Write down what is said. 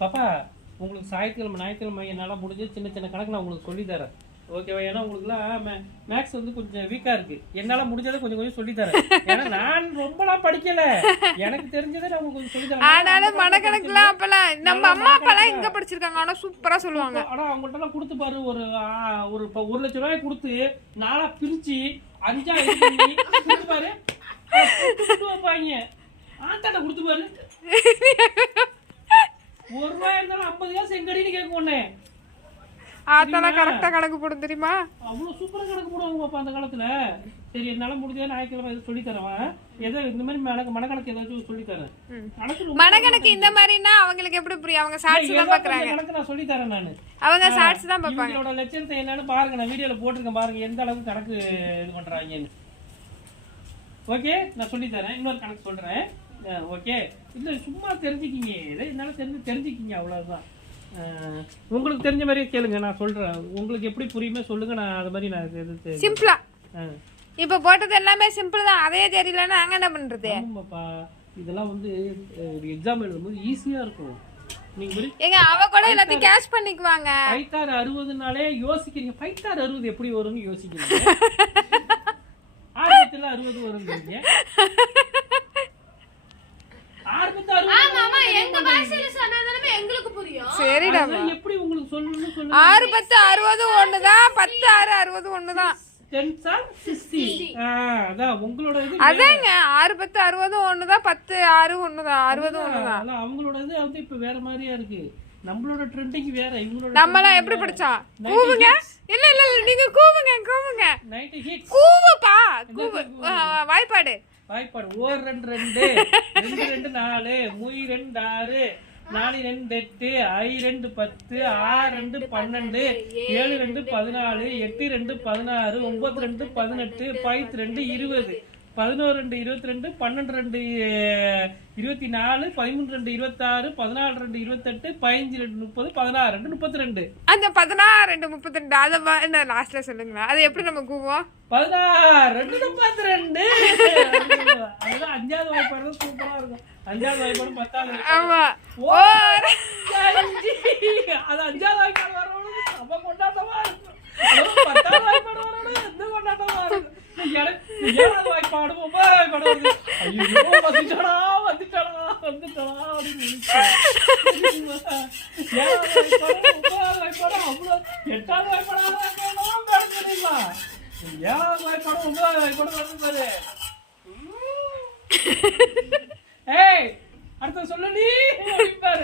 பாப்பா உங்களுக்கு ஞாயிற்றுக்கிழமை என்னால் முடிஞ்சு சின்ன சின்ன கணக்கு நான் உங்களுக்கு சொல்லித்தரேன். ஓகேவா? ஏன்னா உங்களுக்குலாம் மேக்ஸ் வந்து கொஞ்சம் வீக்கா இருக்கு. என்னால முடிஞ்சதை கொஞ்சம் கொஞ்சம் சொல்லித்தரேன். ஏன்னா நான் ரொம்பலாம் படிக்கல, எனக்கு தெரிஞ்சதை நான் உங்களுக்கு சொல்லித்தரேன். ஆனாலும் மனக்கணக்குலாம் அப்பெல்லாம் நம்ம அம்மா அப்பாலாம் எங்க படிச்சிருக்காங்க, ஆனா சூப்பரா சொல்லுவாங்க. ஆனா அவங்கள்ட்ட எல்லாம் கொடுத்து பாரு, ஒரு 1 லட்சம் ரூபாய் கொடுத்து 4ஆ பிரிச்சு 5ஆ கொடுத்து பாரு, வைப்பாங்க. ஆத்தாட்ட கொடுத்து பாரு, 1 ரூபாய் இருந்தாலும் 50 காசு எங்கடின்னு கேட்க உடனே அதெல்லாம் கரெக்டா கணக்கு போடும் தெரியுமா? அவ்வளவு சூப்பரா கணக்கு போடுவாங்க பாப்பா அந்த காலத்துல. சரி, என்னால முடிஞ்சா ஞாயிற்றுக்கிழமை சொல்லி தரேன். ஏதோ இந்த மாதிரி மனக்கணக்கு ஏதாச்சும் சொல்லி தரேன். மனக்கணக்கு இந்த மாதிரினா அவங்களுக்கு எப்படி புரியும்? அவங்க ஷார்ட்ஸ் தான் பாக்குறாங்க. கணக்கு நான் சொல்லி தரேன். நானு அவங்க ஷார்ட்ஸ் தான் பாப்பாங்க. இவங்களோட லட்சணத்தை என்னன்னு பாருங்க, நான் வீடியோல போட்டுருக்கேன் பாருங்க எந்த அளவுக்கு கணக்கு இது பண்றாங்கன்னு. ஓகே, நான் சொல்லி தரேன். இன்னொரு கணக்கு சொல்றேன். ஓகே, இல்ல சும்மா தெரிஞ்சுக்கிங்க, என்னால தெரிஞ்சுக்கிங்க, அவ்வளவுதான். உங்களுக்கு தெரிஞ்ச மாதிரியே கேளுங்க, நான் சொல்றேன். உங்களுக்கு எப்படி புரியுமே சொல்லுங்க, நான் அது மாதிரி நான் சிம்பிளா. இப்ப போட்டது எல்லாமே சிம்பிள் தான், அதே தெரியலன்னா நாங்க என்ன பண்றது? ஆமாப்பா, இதெல்லாம் வந்து ஒரு எக்ஸாம் எழுதும்போது ஈஸியா இருக்கும். நீங்க ஏங்க அவ கூட எல்லாத்தையும் கேட்ச் பண்ணிக்குவாங்க. 5×60னாலே யோசிக்கிறீங்க, 5×60 எப்படி வரும்னு யோசிக்கிறீங்க. 60 வரும்ன்றீங்க. சரிடா, எப்படி உங்களுக்கு சொல்லணும்னு சொல்லுங்க. 6 10 60 ஒண்ணுதான், 10 6 60 ஒண்ணுதான். 10 60. அதான் உங்களோட இது. அதாங்க 6 10 60 ஒண்ணுதான், 10 6 ஒண்ணுதான், 60 ஒண்ணுதான். அதான் அவங்களோட இது வந்து இப்ப வேற மாதிரியா இருக்கு. நம்மளோட ட்ரெண்டிங் வேற, இவங்களோட. நம்மலாம் எப்படி படிச்சா? கூவுங்க. இல்ல இல்ல நீங்க கூவுங்க. 90 ஹிட்ஸ். கூவுப்பா, கூவு. வாய்ப்பாடு. ஓர் 2 2 2 2 4 3 2 6 4 2 8 5 2 10 6 2 12 7 2 14 8 2 16 9 2 18 5 2 20 11 2 22 12 2 24 13 2 26 14 2 28 15 2 30 16 2 32. அந்த 16 2 32 அத என்ன லாஸ்ட்ல சொல்லுங்க, அது எப்படி நம்ம கூவோம்? 16 2 32. அதுதான் 5வது வாய்ப்பாடு சூப்பரா இருக்கும். 5வது வாய்ப்பாடு 10வது. ஆமா, அது 5வது வாய்ப்பாடு வரவங்க ரொம்ப கொண்டாட்டமா இருக்கும். 10வது வாய்ப்பாடு வரவங்க எந்த கொண்டாட்டமா இருக்கும். 7வது வாய்ப்பாடு 9வது வாய்ப்பாடு வருது. ஐயோ வந்துட்டடா அப்படின்னு நினைச்சேன். 7வது வாய்ப்பாடு 9வது வாய்ப்பாடு அவ்வளோ. 8வது வாய்ப்பாடு 7வது வாய்ப்பாடு 9வது வாய்ப்பாடு வருது பாரு. ஏய், அடுத்த சொல்லு நீ.